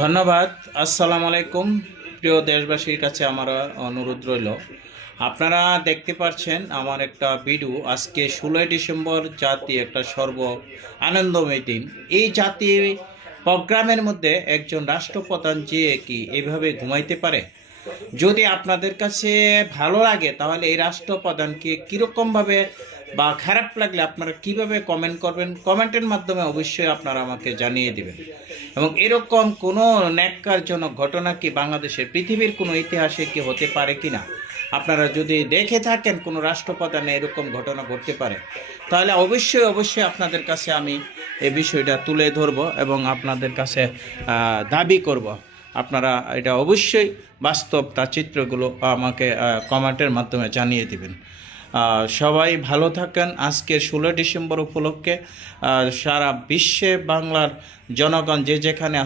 ধন্যবাদ। আসসালামু আলাইকুম। প্রিয় দেশবাসীর কাছে আমার অনুরোধ রইল, আপনারা দেখতে পাচ্ছেন আমার একটা ভিডিও। আজকে 16 ডিসেম্বর জাতি একটা সর্ব আনন্দময় দিন। এই জাতি প্রোগ্রামের মধ্যে একজন রাষ্ট্রপ্রধান যে কি এভাবে ঘুমাইতে পারে? যদি আপনাদের কাছে ভালো লাগে তাহলে এই রাষ্ট্রপ্রধানকে কীরকমভাবে বা খারাপ লাগলে আপনারা কিভাবে কমেন্ট করবেন, কমেন্টের মাধ্যমে অবশ্যই আপনারা আমাকে জানিয়ে দিবেন। এবং এরকম কোনো ন্যাক্কারজনক ঘটনা কি বাংলাদেশের পৃথিবীর কোনো ইতিহাসে কি হতে পারে কি না, আপনারা যদি দেখে থাকেন কোনো রাষ্ট্রপ্রধানে এরকম ঘটনা ঘটতে পারে, তাহলে অবশ্যই অবশ্যই আপনাদের কাছে আমি এই বিষয়টা তুলে ধরব এবং আপনাদের কাছে দাবি করব। আপনারা এটা অবশ্যই বাস্তব তার চিত্রগুলো আমাকে কমেন্টের মাধ্যমে জানিয়ে দিবেন। সবাই ভালো থাকেন। আজকে 16 ডিসেম্বর উপলক্ষে সারা বিশ্বে বাংলার জনগণ যে যেখানে